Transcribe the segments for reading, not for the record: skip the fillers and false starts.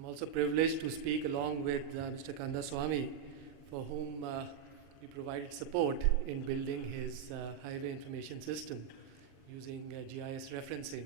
I'm also privileged to speak along with Mr. Kanda Swami, for whom we provided support in building his highway information system using GIS referencing.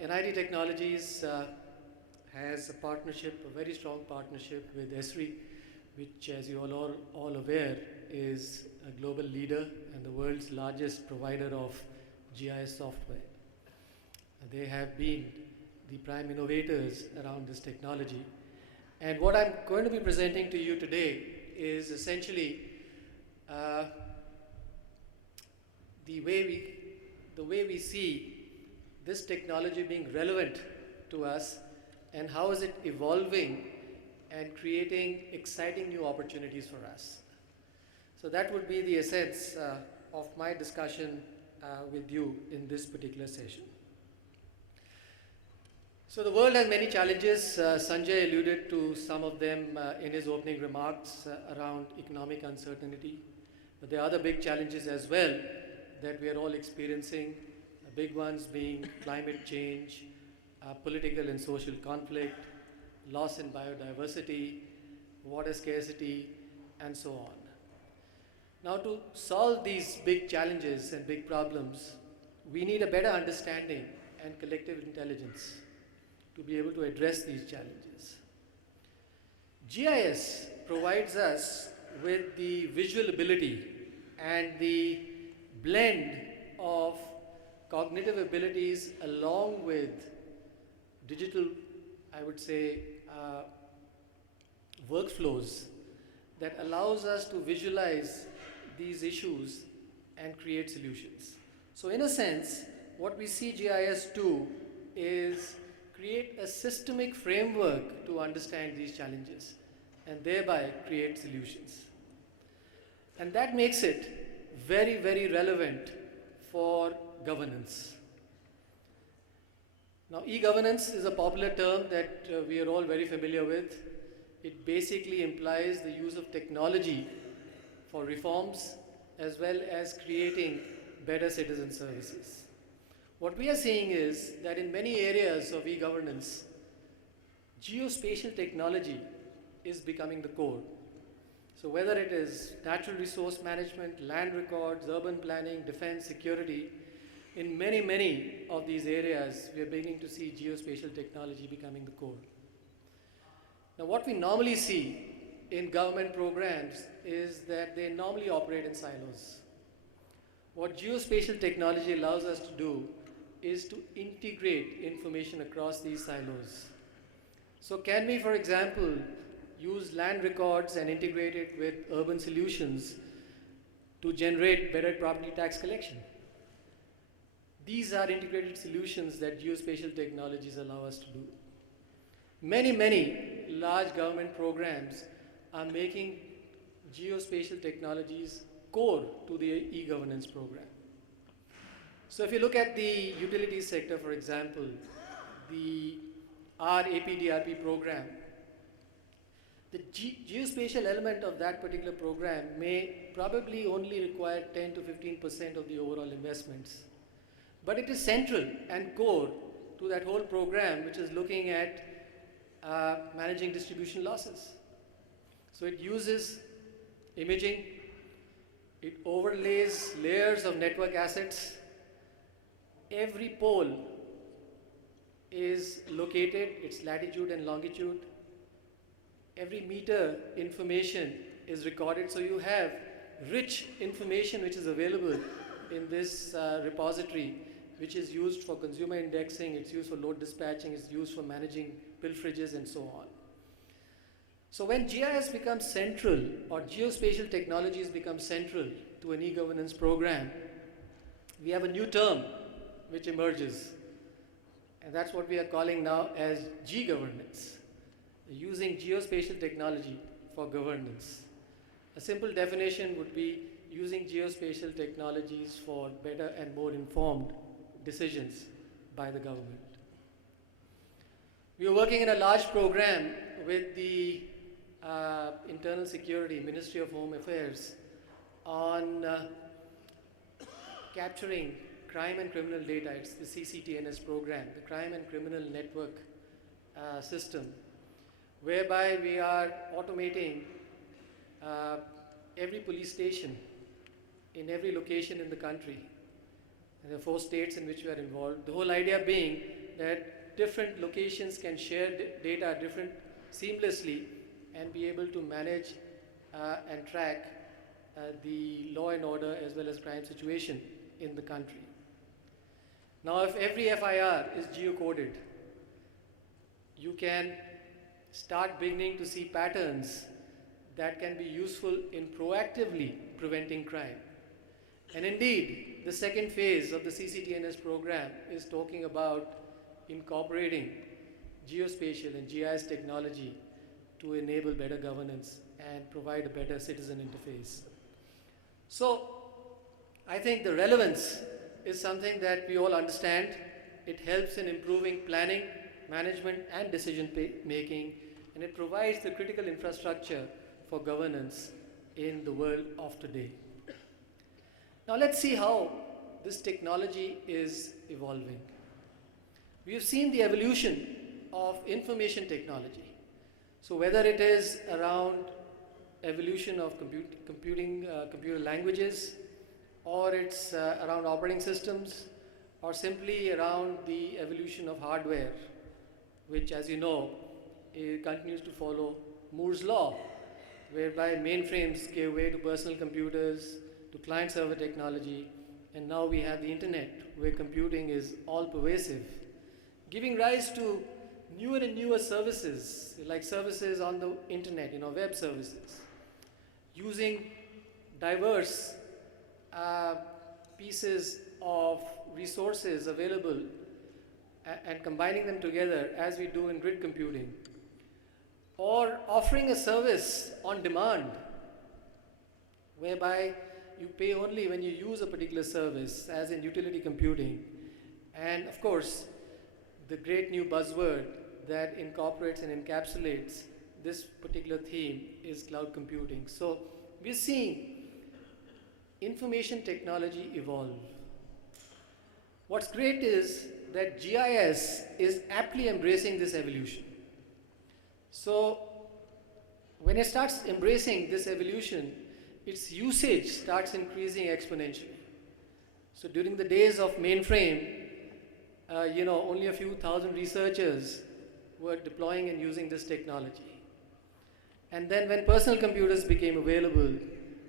NIT Technologies has a partnership, a very strong partnership with ESRI, which, as you all aware, is a global leader and the world's largest provider of GIS software. They have been the prime innovators around this technology. And what I'm going to be presenting to you today is essentially the way we see this technology being relevant to us, and how is it evolving and creating exciting new opportunities for us. So that would be the essence of my discussion with you in this particular session. So the world has many challenges. Sanjay alluded to some of them in his opening remarks around economic uncertainty. But there are other big challenges as well that we are all experiencing. The big ones being climate change, political and social conflict, loss in biodiversity, water scarcity, and so on. Now, to solve these big challenges and big problems, we need a better understanding and collective intelligence to be able to address these challenges. GIS provides us with the visual ability and the blend of cognitive abilities along with digital, I would say, workflows that allows us to visualize these issues and create solutions. So in a sense, what we see GIS do is create a systemic framework to understand these challenges and thereby create solutions. And that makes it very, very relevant for governance. Now, e-governance is a popular term that we are all very familiar with. It basically implies the use of technology for reforms as well as creating better citizen services. What we are seeing is that in many areas of e-governance, geospatial technology is becoming the core. So whether it is natural resource management, land records, urban planning, defense, security, in many, many of these areas, we are beginning to see geospatial technology becoming the core. Now, what we normally see in government programs is that they normally operate in silos. What geospatial technology allows us to do is to integrate information across these silos. So can we, for example, use land records and integrate it with urban solutions to generate better property tax collection? These are integrated solutions that geospatial technologies allow us to do. Many, many large government programs are making geospatial technologies core to the e-governance program. So if you look at the utilities sector, for example, our APDRP program, the geospatial element of that particular program may probably only require 10 to 15% of the overall investments. But it is central and core to that whole program, which is looking at managing distribution losses. So it uses imaging, it overlays layers of network assets. Every pole is located, its latitude and longitude. Every meter information is recorded, so you have rich information which is available in this repository, which is used for consumer indexing, it's used for load dispatching, it's used for managing pilferages and so on. So when GIS becomes central, or geospatial technologies become central to an e-governance program, we have a new term which emerges, and that's what we are calling now as G-governance, using geospatial technology for governance. A simple definition would be using geospatial technologies for better and more informed decisions by the government. We are working in a large program with the Internal Security, Ministry of Home Affairs, on capturing crime and criminal data. It's the CCTNS program, the Crime and Criminal Network system, whereby we are automating every police station in every location in the country. And there are 4 states in which we are involved. The whole idea being that different locations can share data seamlessly and be able to manage and track the law and order as well as crime situation in the country. Now, if every FIR is geocoded, you can start beginning to see patterns that can be useful in proactively preventing crime. And indeed, the second phase of the CCTNS program is talking about incorporating geospatial and GIS technology to enable better governance and provide a better citizen interface. So, I think the relevance is something that we all understand. It helps in improving planning, management, and decision making, and it provides the critical infrastructure for governance in the world of today. Now let's see how this technology is evolving. We have seen the evolution of information technology. So whether it is around evolution of computer languages, or it's around operating systems, or simply around the evolution of hardware, which, as you know, continues to follow Moore's law, whereby mainframes gave way to personal computers, to client-server technology, and now we have the internet, where computing is all-pervasive, giving rise to newer and newer services, like services on the internet, web services, using diverse pieces of resources available and combining them together as we do in grid computing, or offering a service on demand, whereby you pay only when you use a particular service, as in utility computing. And of course, the great new buzzword that incorporates and encapsulates this particular theme is cloud computing. So we're seeing information technology evolve. What's great is that GIS is aptly embracing this evolution. So when it starts embracing this evolution, its usage starts increasing exponentially. So during the days of mainframe, only a few thousand researchers were deploying and using this technology. And then when personal computers became available,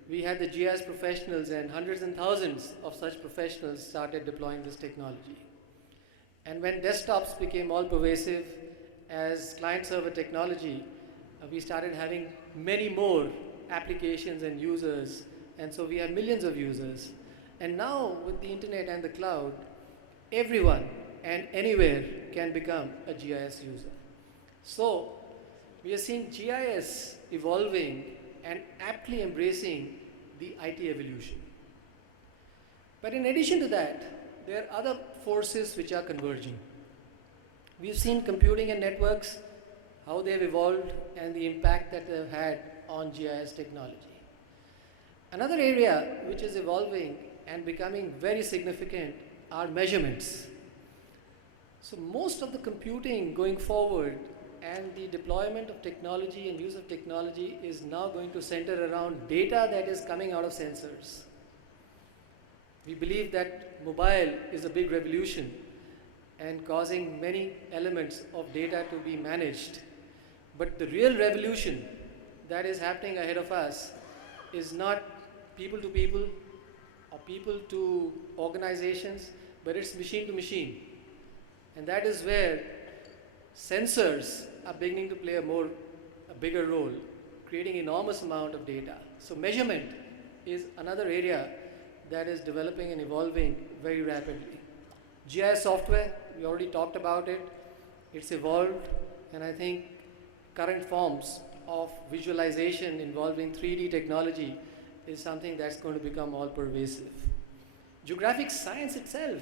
we had the GIS professionals, and hundreds and thousands of such professionals started deploying this technology. And when desktops became all pervasive as client-server technology, we started having many more applications and users, and so we have millions of users. And now with the internet and the cloud, everyone and anywhere can become a GIS user. So we are seeing GIS evolving and aptly embracing the IT evolution. But in addition to that, there are other forces which are converging. We've seen computing and networks, how they've evolved and the impact that they've had on GIS technology. Another area which is evolving and becoming very significant are measurements. So most of the computing going forward and the deployment of technology and use of technology is now going to center around data that is coming out of sensors. We believe that mobile is a big revolution and causing many elements of data to be managed. But the real revolution that is happening ahead of us is not people to people or people to organizations, but it's machine to machine. And that is where sensors are beginning to play a bigger role, creating enormous amount of data. So measurement is another area that is developing and evolving very rapidly. GIS software, we already talked about it. It's evolved, and I think current forms of visualization involving 3D technology is something that's going to become all pervasive. Geographic science itself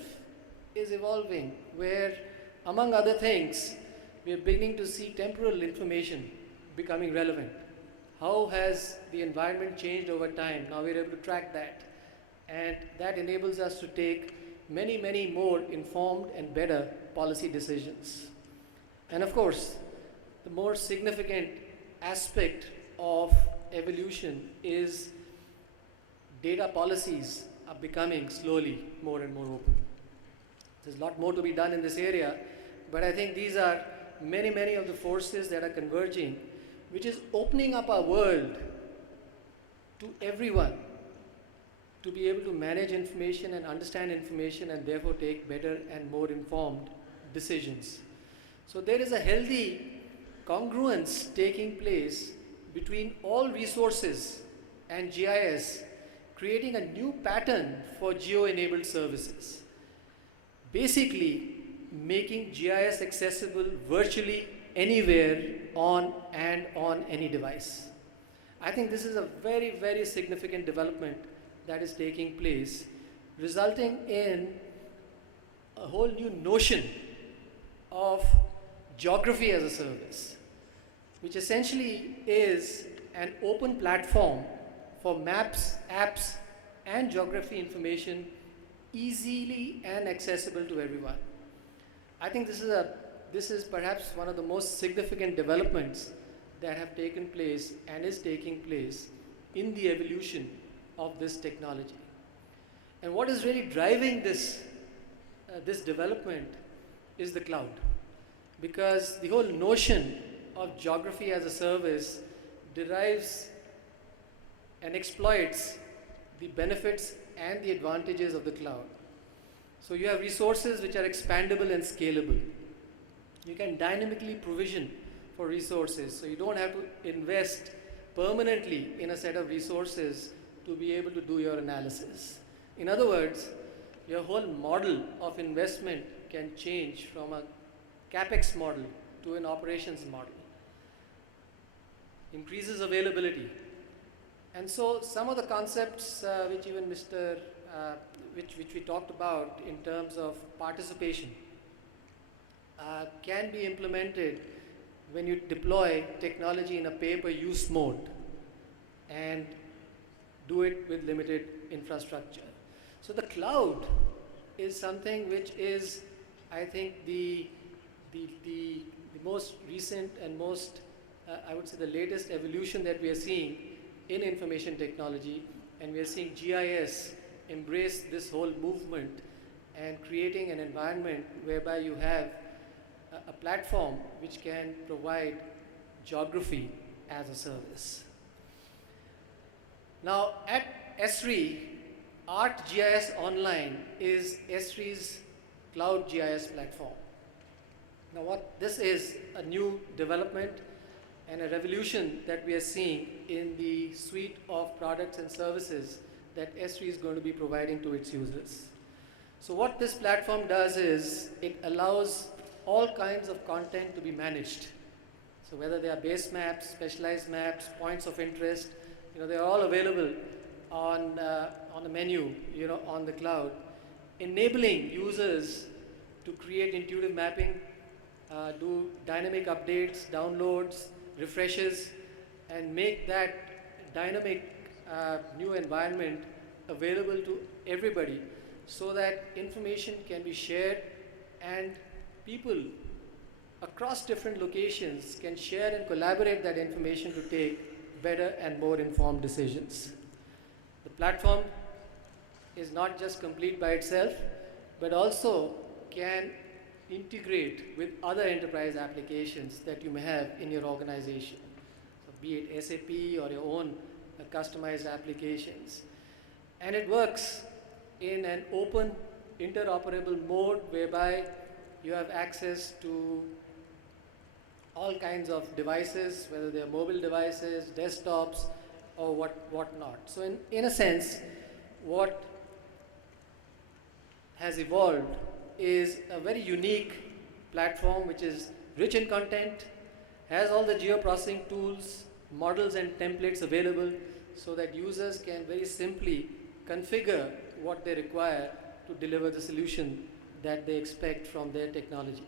is evolving, where, among other things, we are beginning to see temporal information becoming relevant. How has the environment changed over time? Now we're able to track that. And that enables us to take many, many more informed and better policy decisions. And of course, the more significant aspect of evolution is data policies are becoming slowly more and more open. There's a lot more to be done in this area, but I think these are many of the forces that are converging, which is opening up our world to everyone to be able to manage information and understand information and therefore take better and more informed decisions. So there is a healthy congruence taking place between all resources and GIS, creating a new pattern for geo-enabled services. Basically, making GIS accessible virtually anywhere on any device. I think this is a very significant development that is taking place, resulting in a whole new notion of geography as a service, which essentially is an open platform for maps, apps, and geography information easily and accessible to everyone. I think this is perhaps one of the most significant developments that have taken place and is taking place in the evolution of this technology. And what is really driving this development is the cloud, because the whole notion of geography as a service derives and exploits the benefits and the advantages of the cloud. So you have resources which are expandable and scalable. You can dynamically provision for resources, so you don't have to invest permanently in a set of resources to be able to do your analysis. In other words, your whole model of investment can change from a CapEx model to an operations model. Increases availability. And so some of the concepts which even which we talked about in terms of participation can be implemented when you deploy technology in a pay-per-use mode and do it with limited infrastructure. So the cloud is something which is, I think, the most recent and most, I would say, the latest evolution that we are seeing in information technology, and we are seeing GIS embrace this whole movement and creating an environment whereby you have a platform which can provide geography as a service. Now at Esri, ArcGIS Online is Esri's cloud GIS platform. Now what this is a new development and a revolution that we are seeing in the suite of products and services that Esri is going to be providing to its users. So what this platform does is it allows all kinds of content to be managed. So whether they are base maps, specialized maps, points of interest, they are all available on the menu, on the cloud, enabling users to create intuitive mapping, do dynamic updates, downloads, refreshes, and make that dynamic new environment available to everybody so that information can be shared and people across different locations can share and collaborate that information to take better and more informed decisions. The platform is not just complete by itself, but also can integrate with other enterprise applications that you may have in your organization. So be it SAP or your own customized applications. And it works in an open, interoperable mode whereby you have access to all kinds of devices, whether they are mobile devices, desktops, or whatnot. So in a sense, what has evolved is a very unique platform which is rich in content, has all the geoprocessing tools, models and templates available so that users can very simply configure what they require to deliver the solution that they expect from their technology.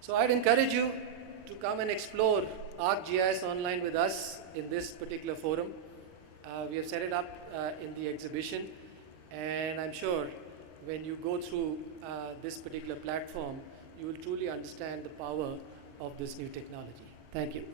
So I'd encourage you to come and explore ArcGIS Online with us in this particular forum. We have set it up in the exhibition, and I'm sure when you go through this particular platform, you will truly understand the power of this new technology. Thank you.